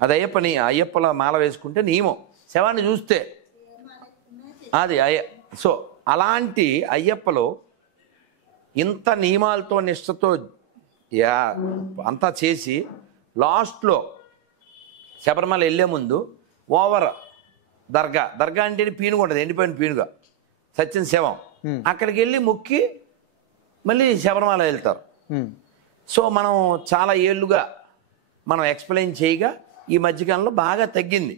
అది అయ్యప్పల మాల వేసుకుంటే నియమం. శవాన్ని చూస్తే అది సో అలాంటి అయ్యప్పలో ఇంత నియమాలతో నిష్ఠతో అంతా చేసి లాస్ట్లో శబరిమల వెళ్ళే ముందు ఓవర్ దర్గా అంటే పీనుగు ఉంటుంది, ఎండిపోయిన పీనుగా సత్యం శవం, అక్కడికి వెళ్ళి మొక్కి మళ్ళీ శబరిమల వెళ్తారు. సో మనం చాలా ఏళ్ళుగా మనం ఎక్స్ప్లెయిన్ చేయగా ఈ మధ్యకాలంలో బాగా తగ్గింది.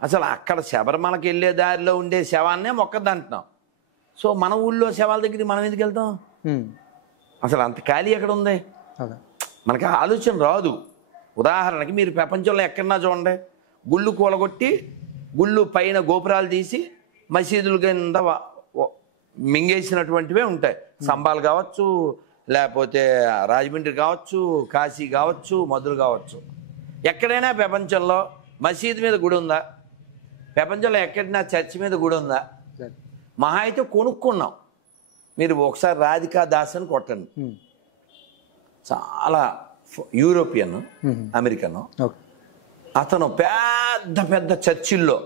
అసలు అక్కడ శబరిమలకి వెళ్ళే దారిలో ఉండే శవాన్నే మొక్కద్దంటున్నాం. సో మన ఊళ్ళో శవాల దగ్గరికి మనం ఎందుకు వెళ్తాం? అసలు అంత ఖాళీ ఎక్కడ ఉంది? మనకి ఆలోచన రాదు. ఉదాహరణకి మీరు ప్రపంచంలో ఎక్కడన్నా చూడండి, గుళ్ళు కూలగొట్టి గుళ్ళు పైన గోపురాలు తీసి మసీదుల కింద మింగేసినటువంటివే ఉంటాయి. స్తంభాలు కావచ్చు, లేకపోతే రాజమండ్రి కావచ్చు, కాశీ కావచ్చు, మధుర కావచ్చు. ఎక్కడైనా ప్రపంచంలో మసీదు మీద గుడి ఉందా? ప్రపంచంలో ఎక్కడైనా చర్చి మీద గుడి ఉందా? మహా అయితే కొనుక్కున్నాం. మీరు ఒకసారి రాధికా దాస్ అని కొట్టండి, చాలా యూరోపియన్ అమెరికన్, అతను పెద్ద పెద్ద చర్చిల్లో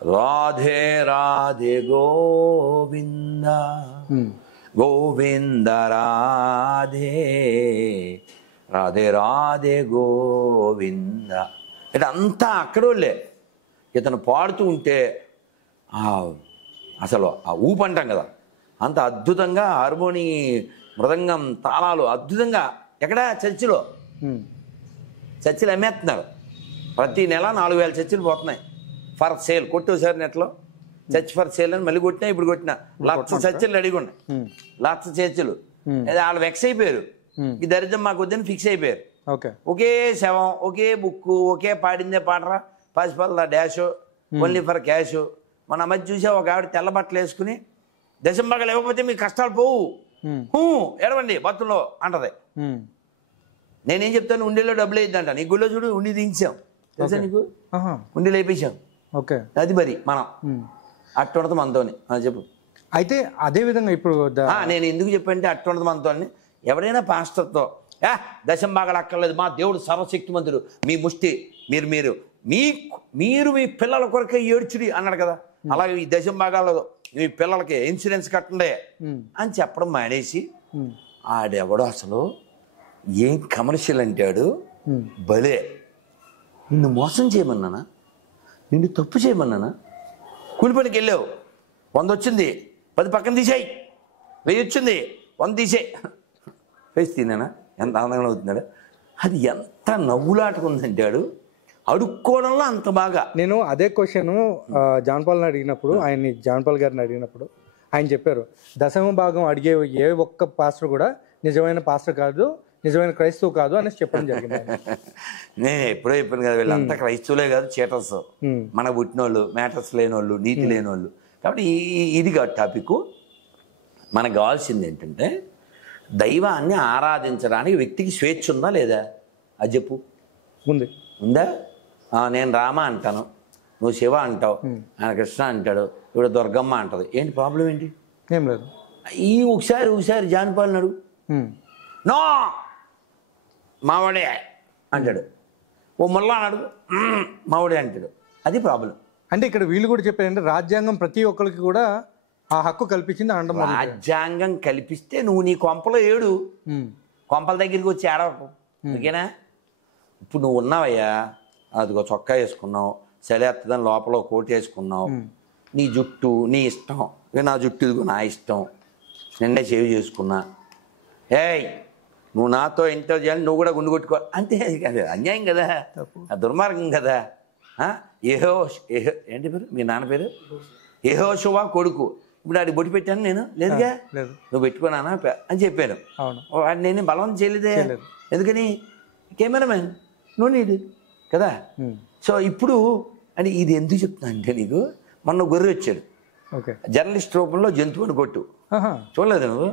రాధే రాధే గోవింద గోవింద రాధే రాధే రాధే గోవింద ఇదంతా అక్కడోళ్ళే. ఇతను పాడుతూ ఉంటే అసలు ఆ ఊపు అంటాం కదా, అంత అద్భుతంగా హార్మోని, మృదంగం, తాళాలు అద్భుతంగా. ఎక్కడ? చర్చిలో. చర్చిలు అమ్మేస్తున్నారు. ప్రతి నెల 4,000 చర్చిలు పోతున్నాయి ఫర్ సేల్. కొట్టేసారి నెట్లో చర్చ్ ఫర్ సేల్ అని మళ్ళీ కొట్టినా, ఇప్పుడు కొట్టినా 1,00,000 చర్చిలు అడిగి ఉన్నాయి. 1,00,000 చర్చిలు. వాళ్ళు వెక్స్ అయిపోయారు, ఈ దరిద్రం మాకు వద్దని ఫిక్స్ అయిపోయారు. ఒకే శవం, ఒకే బుక్కు, ఒకే పాడిందే పాడరా, పసిపల్ల డాష్, ఓన్లీ ఫర్ క్యాష్. మన మధ్య చూసా ఒక ఆవిడ తెల్ల బట్టలు వేసుకుని దశంబాగా లేకపోతే మీ కష్టాలు పోవు, ఎడవండి బతుల్లో అంటది. నేనేం చెప్తాను, ఉండిలో డబ్బులు వేద్దంట. నీ గుళ్ళో చూడు ఉండి దించాం తెలుసా నీకు, ఉండిలో వేయించాం. అది మరి మనం అట్టుండదు మనతోని. చెప్పు. అయితే అదే విధంగా ఇప్పుడు నేను ఎందుకు చెప్పంటే అట్టుండదు మనతోని. ఎవరైనా పాస్టర్తో దశంబాగాలు అక్కర్లేదు, మా దేవుడు సర్వశక్తిమంతుడు, మీ ముష్టి మీరు మీరు మీరు మీ పిల్లల కొరకే ఏడ్చుడి అన్నాడు కదా. అలాగే ఈ దశంబాగాలు మీ పిల్లలకి ఇన్సూరెన్స్ కట్టండి అని చెప్పడం మానేసి, ఆడెవడో అసలు ఏం కమర్షియల్ అంటాడు, భలే నిన్ను మోసం చేయమన్నానా, నిన్ను తప్పు చేయమన్నానా, కూలి పనికి వెళ్ళావు 100 వచ్చింది 10 పక్కన తీసేయి, 1000 వచ్చింది 100 తీసేయి, వేసి తిన్నానా, ఎంత ఆనందంగా అవుతున్నాడు. అది ఎంత నవ్వులాటగా ఉందంటాడు, అడుక్కోవడంలో అంత బాగా. నేను అదే క్వశ్చన్ జాన్పాల్ని అడిగినప్పుడు, జాన్పాల్ గారిని అడిగినప్పుడు ఆయన చెప్పారు, దశమ భాగం అడిగే ఏ ఒక్క పాస్టర్ కూడా నిజమైన పాస్టర్ కాదు, నిజమైన క్రైస్తవు కాదు అనేసి చెప్పడం జరిగింది. నేను ఎప్పుడో చెప్పాను కదా, వీళ్ళంతా క్రైస్తవులే కాదు, చీటర్స్, మన పుట్టినోళ్ళు, మ్యాటర్స్ లేనోళ్ళు, నీతి లేనోళ్ళు. కాబట్టి ఇది కాదు టాపిక్. మనకు కావాల్సింది ఏంటంటే దైవాన్ని ఆరాధించడానికి వ్యక్తికి స్వేచ్ఛ ఉందా లేదా అది చెప్పు. ఉందా? నేను రామ అంటాను, నువ్వు శివ అంటావు, ఆయన కృష్ణ అంటాడు, ఇప్పుడు దుర్గమ్మ అంటది. ఏంటి ప్రాబ్లం ఏంటి? ఏం లేదు. ఒకసారి జాన్పాల్ని అడుగు, నో మావాడే అంటాడు. ఓ ముల్లా అడుగు, మావాడే అంటాడు. అది ప్రాబ్లం. అంటే ఇక్కడ వీళ్ళు కూడా చెప్పారంటే రాజ్యాంగం ప్రతి ఒక్కరికి కూడా ఆ హక్కు కల్పించింది అనడం. రాజ్యాంగం కల్పిస్తే నువ్వు నీ కొంపలో ఏడు, కొంపల దగ్గరికి వచ్చి ఏడవకు, ఓకేనా? ఇప్పుడు నువ్వు ఉన్నావయ్యా, అదిగో చొక్కా వేసుకున్నావు, సెలెత్తదని లోపల కోట్ వేసుకున్నావు, నీ జుట్టు నీ ఇష్టం, నా జుట్టు ఇదిగో నా ఇష్టం, నిన్నే సేవ్ చేసుకున్నా, నువ్వు నాతో ఇంటర్ చేయాలి, నువ్వు కూడా గుండు కొట్టుకోవాలి అంతే. అది అన్యాయం కదా, దుర్మార్గం కదా. ఏంటి పేరు మీ నాన్న పేరు? యెహోషువ కొడుకు. ఇప్పుడు ఆడికి బొట్టు పెట్టాను నేను, లేదుగా, నువ్వు పెట్టుకున్నానా అని చెప్పాను. వాడు నేను బలవంతం చేయలేదే, ఎందుకని కెమెరామెన్ నువ్వు నీడు కదా. సో ఇప్పుడు అని ఇది ఎందుకు చెప్తున్నా అంటే, నీకు మొన్న గొర్రె వచ్చాడు, జర్నలిస్ట్ రూపంలో జంతువుని కొట్టు, చూడలేదు నువ్వు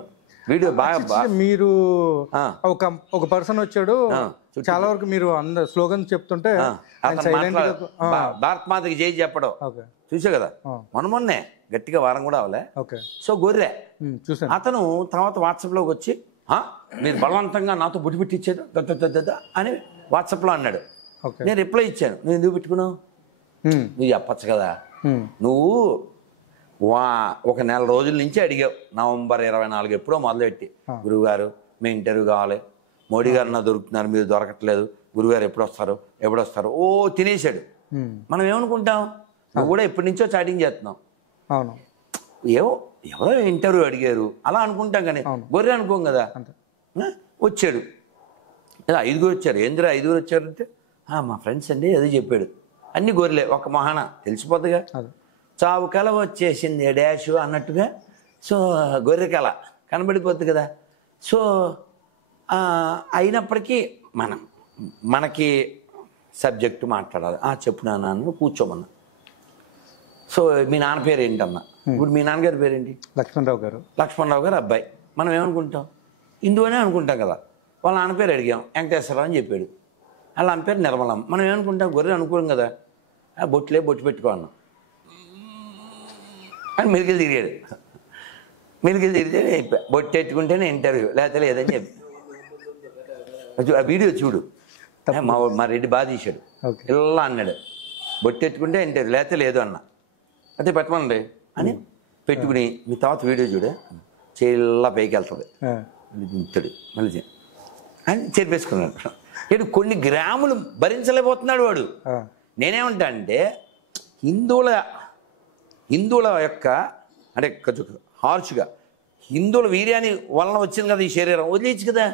వీడియో? బాగా మీరు ఒక పర్సన్ వచ్చాడు, చాలా వరకు మీరు అందరు స్లోగన్ చెప్తుంటే భారత్ మాతకి జై చెప్పడం చూసా కదా, మొన్నే గట్టిగా వారం కూడా అవలే. సో గొర్రె అతను తర్వాత వాట్సాప్లోకి వచ్చి, మీరు బలవంతంగా నాతో బుట్టి పెట్టించారు అని వాట్సాప్లో అన్నాడు. నేను రిప్లై ఇచ్చాను, నువ్వు ఎందుకు పెట్టుకున్నావు, నువ్వు చెప్పచ్చు కదా. నువ్వు ఒక నెల రోజుల నుంచి అడిగావు, నవంబర్ 24 ఎప్పుడో మొదలుపెట్టి, గురువుగారు మీ ఇంటర్వ్యూ కావాలి, మోడీ గారు నా దొరుకుతున్నారు, మీరు దొరకట్లేదు, గురువుగారు ఎప్పుడు వస్తారు ఓ తినేసాడు. మనం ఏమనుకుంటాం, నువ్వు కూడా ఎప్పటి నుంచో చాటింగ్ చేస్తున్నావు, ఎవరో ఇంటర్వ్యూ అడిగారు అలా అనుకుంటాం, కానీ గొర్రె అనుకోం కదా. వచ్చాడు, 5 వచ్చారు. ఏందిరా 5 వచ్చారంటే, మా ఫ్రెండ్స్ అండి అదే చెప్పాడు. అన్ని గొర్రెలే, ఒక మహాన తెలిసిపోద్దిగా, చావు కళ వచ్చేసింది డాష్ అన్నట్టుగా. సో గొర్రె కళ కనబడిపోద్ది కదా. సో అయినప్పటికీ మనం మనకి సబ్జెక్టు మాట్లాడాలి. చెప్పు నాన్న కూర్చోమన్నా. సో మీ నాన్న పేరు ఏంటన్నా? ఇప్పుడు మీ నాన్నగారి పేరేంటి? లక్ష్మణరావు గారు. లక్ష్మణరావు గారు అబ్బాయి. మనం ఏమనుకుంటాం? హిందూ అనే అనుకుంటాం కదా. వాళ్ళ నాన్న పేరు అడిగాం, వెంకటేశ్వరరావు అని చెప్పాడు. వాళ్ళ నాన్న పేరు నిర్మలమ్మ. మనం ఏమనుకుంటాం? గొర్రె అనుకోం కదా. బొట్టు పెట్టుకో అన్నాం అని మెలికలు తిరిగాడు. మెలికలు తిరిగితే చెప్పా, బొట్టు ఎట్టుకుంటేనే ఇంటర్వ్యూ, లేకపోతే లేదని చెప్పి. ఆ వీడియో చూడు, మా రెడ్డి బాగా తీశాడు. ఇలా అన్నాడు, బొట్టు ఎట్టుకుంటే ఇంటర్వ్యూ, లేకపోతే లేదు అన్న. అయితే పెట్టమనండి అని పెట్టుకుని మీ తర్వాత వీడియో చూడే చేలా పైకి వెళ్తుంది. ఇంతడు మళ్ళీ అని చేర్పేసుకున్నాడు. ఇటు కొన్ని గ్రాములు భరించలేకపోతున్నాడు వాడు. నేనేమంటా అంటే హిందువుల యొక్క అంటే కొంచెం హార్ష్గా హిందువుల వీర్యాన్ని వలన వచ్చింది కదా ఈ శరీరం, వదిలేయచ్చు కదా.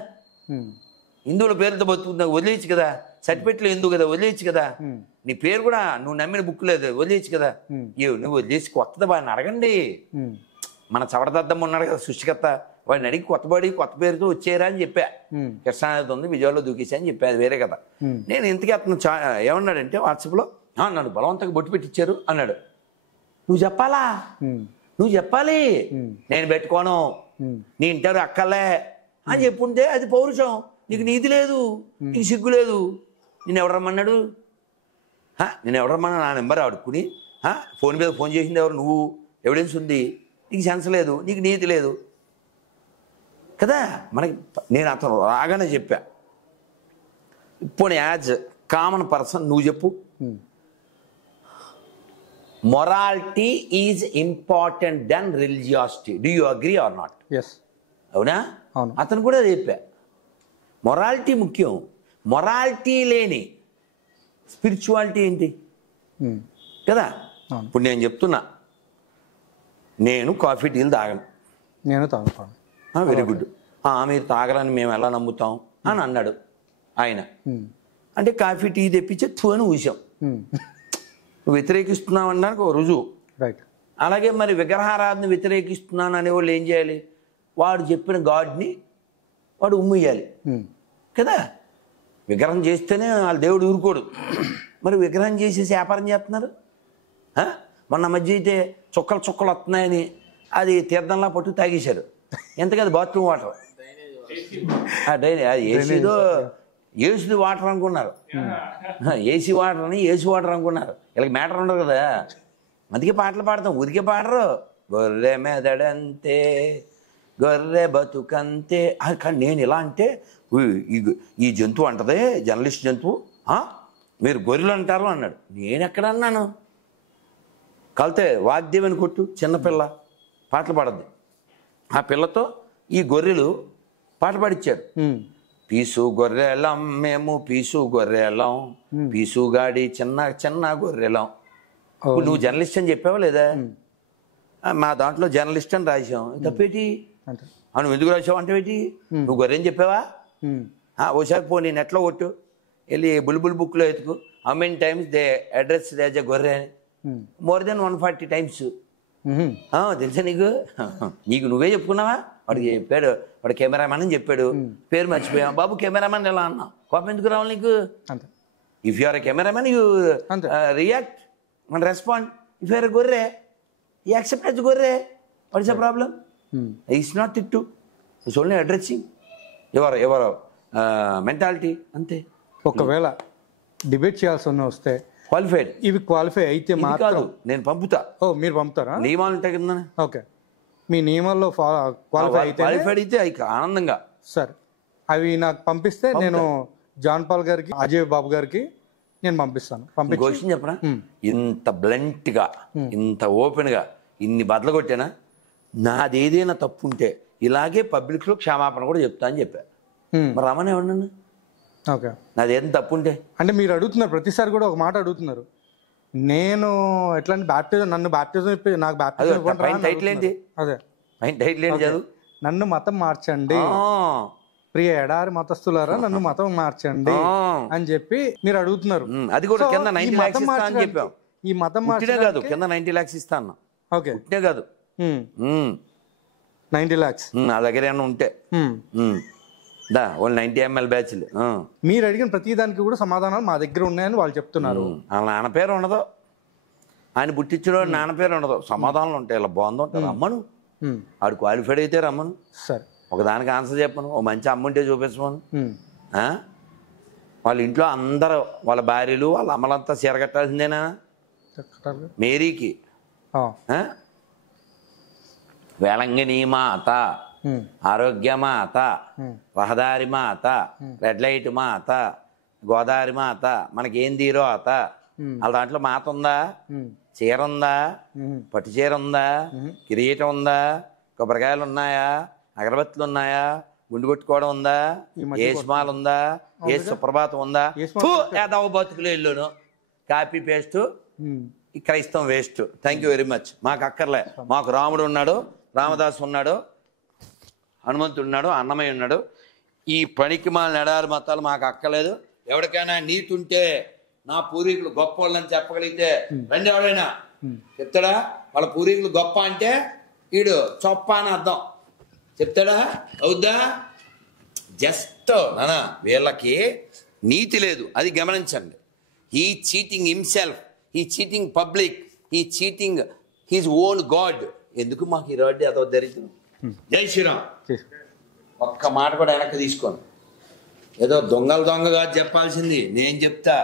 హిందువుల పేరుతో బతుకుతున్నా వదిలేయచ్చు కదా. సర్టిఫికెట్లు ఎందుకు కదా, వదిలేయచ్చు కదా. నీ పేరు కూడా నువ్వు నమ్మిన బుక్ లేదు, వదిలేయచ్చు కదా. నువ్వు వదిలేసి కొత్తది వాడిని అడగండి. మన చవడదద్దమ్మ ఉన్నాడు కదా సృష్టికర్త, వాడిని అడిగి కొత్త పేరుతో వచ్చేయరా అని చెప్పా. కృష్ణానది ఉంది, విజయవాడలో దూకేసా అని చెప్పా. అది వేరే కదా. నేను ఇంతకీ అతను ఏమన్నాడంటే వాట్సాప్లో నన్ను బలవంతంగా బొట్టు పెట్టించారు అన్నాడు. నువ్వు చెప్పాలా? నువ్వు చెప్పాలి. నేను పెట్టుకోను, నీ ఇంటారు అక్కలే అని చెప్పుంటే అది పౌరుషం. నీకు నీతి లేదు, నీకు సిగ్గు లేదు. నేను ఎవరు రమ్మన్నాడు? నేను ఎవరు రమ్మన్నా? నా నెంబర్ ఆడుకుని ఫోన్ మీద ఫోన్ చేసింది ఎవరు? నువ్వు. ఎవిడెన్స్ ఉంది. నీకు సెన్స్ లేదు, నీకు నీతి లేదు కదా. మనకి నేను అతను రాగానే చెప్పా, ఇప్పుడు యాజ్ కామన్ పర్సన్ నువ్వు చెప్పు. Morality is important then religiosity. Do you agree or not? అవునా? అతను కూడా చెప్పా, మొరాలిటీ ముఖ్యం. మొరాలిటీ లేని స్పిరిచువాలిటీ ఏంటి కదా. ఇప్పుడు నేను చెప్తున్నా, నేను కాఫీ టీలు తాగను. నేను తాగుతాను. Very good. మీరు తాగరని మేము ఎలా నమ్ముతాం అని అన్నాడు ఆయన. అంటే కాఫీ టీ తెప్పించే అని ఊసాం. నువ్వు వ్యతిరేకిస్తున్నావు అనడానికి ఒక రుజువు. రైట్. అలాగే మరి విగ్రహారాధన వ్యతిరేకిస్తున్నాను అనేవాళ్ళు ఏం చేయాలి? వాడు చెప్పిన గాడ్ని వాడు ఉమ్మేయాలి కదా. విగ్రహం చేస్తేనే వాళ్ళ దేవుడు ఊరుకోడు. మరి విగ్రహం చేసేసి వ్యాపారం చేస్తున్నారు. మొన్న మధ్య అయితే చుక్కలు వస్తున్నాయని అది తీర్థంలా పట్టు తాగేశారు. ఎంతకది బాత్రూమ్ వాటర్, అది ఏసీ వాటర్ అనుకున్నారు. ఏసీ వాటర్ అనుకున్నారు. వీళ్ళకి మ్యాటర్ ఉండదు కదా. అందుకే పాటలు పాడతాం, ఊరికే పాడరు. గొర్రె మెదడంతే, గొర్రె బతుకంతే. కానీ నేను ఇలా అంటే ఈ జంతువు అంటదే, జర్నలిస్ట్ జంతువు, మీరు గొర్రెలు అంటారు అన్నాడు. నేను ఎక్కడ అన్నాను? కలితే వాగ్దేవని కొట్టు, చిన్నపిల్ల పాటలు పాడద్ది. ఆ పిల్లతో ఈ గొర్రెలు పాట పాడిచ్చాడు. పీసు గొర్రెలం మేము, పీసు గొర్రెలం, పీసుగాడి చిన్న గొర్రెలం. ఇప్పుడు నువ్వు జర్నలిస్ట్ అని చెప్పావా లేదా? మా దాంట్లో జర్నలిస్ట్ అని రాసాం. తప్పేటి? నువ్వు ఎందుకు రాసావు అంటే ఏంటి? నువ్వు గొర్రె అని చెప్పావా? ఓసారి పోనీ నెట్లో కొట్టు, వెళ్ళి బుల్బుల్ బుక్లో ఎత్తుకు, how many times they address as a గొర్రె అని. More than 140 times. తెలుసా నీకు నువ్వే చెప్పుకున్నావా? వాడికి చెప్పాడు, వాడు కెమెరామెన్ అని చెప్పాడు, పేరు మర్చిపోయావు. బాబు కెమెరామెన్ ఎలా అన్నా? కోపం ఎందుకు రావాలి నీకు? If you are a cameraman you react and respond. If you are a గొర్రె యూ యాక్సెప్ట్ యాజ్ గొర్రె. What is the problem? It's not it to, it's only addressing ever mentality అంతే. ఒకవేళ డిబేట్ చేయాల్సి వస్తే క్వాలిఫైడ్, ఇవి క్వాలిఫై అయితే మాత్రం నేను పంపుతా. మీరు పంపుతారా? నియమాలు ఉంటాయి కదా. ఓకే, మీ నియమాల్లో క్వాలిఫైడ్ అయితే ఆనందంగా సార్ అవి నాకు పంపిస్తే నేను జాన్ పాల్ గారికి, అజయ్ బాబు గారికి నేను పంపిస్తాను. క్వశ్చన్ చెప్పనా? ఇంత బ్లంట్గా, ఇంత ఓపెన్గా ఇన్ని బద్దలు కొట్టానా? నాది ఏదైనా తప్పు ఉంటే ఇలాగే పబ్లిక్లో క్షమాపణ కూడా చెప్తా అని చెప్పా. మరి రమణ ఏమన్నా? ఓకే, నాది ఏదైనా తప్పు ఉంటే అంటే మీరు అడుగుతున్నారు, ప్రతిసారి కూడా ఒక మాట అడుగుతున్నారు. నేను ఎట్లా బ్యాప్టిజం, నన్ను బ్యాప్టిజం చెప్పి నాకు బ్యాప్టిజం టైటిల్ ఏంటి? అదే టైటిల్ ఏంటి? చదువు. నన్ను మతం మార్చండి, ప్రియ ఎడారి మతస్థులారా నన్ను మతం మార్చండి అని చెప్పి మీరు అడుగుతున్నారు. అది కూడా కింద 90 lakhs ఇస్తా అని చెప్పాం. ఈ మతం మార్చే కాదు, కింద 90 lakhs ఇస్తా అన్నా. ఓకే, ఉట్టే కాదు, 90 lakhs నా దగ్గర ఏమన్నా ఉంటే వాళ్ళు 90 ml బ్యాచ్లు. మీరు అడిగిన ప్రతి దానికి కూడా సమాధానాలు మా దగ్గర ఉన్నాయని వాళ్ళు చెప్తున్నారు. వాళ్ళ నాన్న పేరు ఉండదు, ఆయన పుట్టించడం నాన్న పేరు ఉండదు, సమాధానాలు ఉంటాయి. ఇలా బాగుంది ఉంటారు. రమ్మను, ఆడు క్వాలిఫైడ్ అయితే రమ్మను. సరే, ఒకదానికి ఆన్సర్ చెప్పను, ఓ మంచి అమ్మ ఉంటే చూపించమను. వాళ్ళ ఇంట్లో అందరూ వాళ్ళ భార్యలు వాళ్ళ అమ్మలంతా చీర కట్టాల్సిందేనా? మేరీకి వేలంగిని మాత, ఆరోగ్య మాత, రహదారి మాత, రెడ్ లైట్ మాత, గోదావరి మాత, మనకేం తీరో అత. వాళ్ళ దాంట్లో మాత ఉందా? చీర ఉందా? పట్టు చీర ఉందా? కిరీటం ఉందా? కొబ్బరికాయలు ఉన్నాయా? అగరబత్తులు ఉన్నాయా? గుండు కొట్టుకోవడం ఉందా? ఏసుమాలు ఉందా? ఏ సుప్రభాతం ఉందా? ఏదో బతుకులు ఇల్లును కాపీ పేస్ట్, ఈ క్రైస్తవం waste. Thank you very much. మాకు అక్కర్లే. మాకు రాముడు ఉన్నాడు, రామదాసు ఉన్నాడు, హనుమంతుడు ఉన్నాడు, అన్నమయ్య ఉన్నాడు. ఈ పనికి మా నెడారి మతాలు మాకు అక్కర్లేదు. ఎవరికైనా నీతి ఉంటే, నా పూర్వీకులు గొప్ప వాళ్ళని చెప్పగలిగితే రండి. ఎవడైనా చెప్తాడా వాళ్ళ పూర్వీకులు గొప్ప అంటే? వీడు చొప్ప అని అర్థం. చెప్తాడా? అవుద్దా? జస్ట్ నానా వీళ్ళకి నీతి లేదు, అది గమనించండి. He cheating himself, he cheating public, he cheating his own God. ఎందుకు మాకు ఈ రోడ్డు అదో దరిద్రం? జై శ్రీరామ్. ఒక్క మాట కూడా వెనక్కి తీసుకోను. ఏదో దొంగలు దొంగగా చెప్పాల్సింది నేను చెప్తా.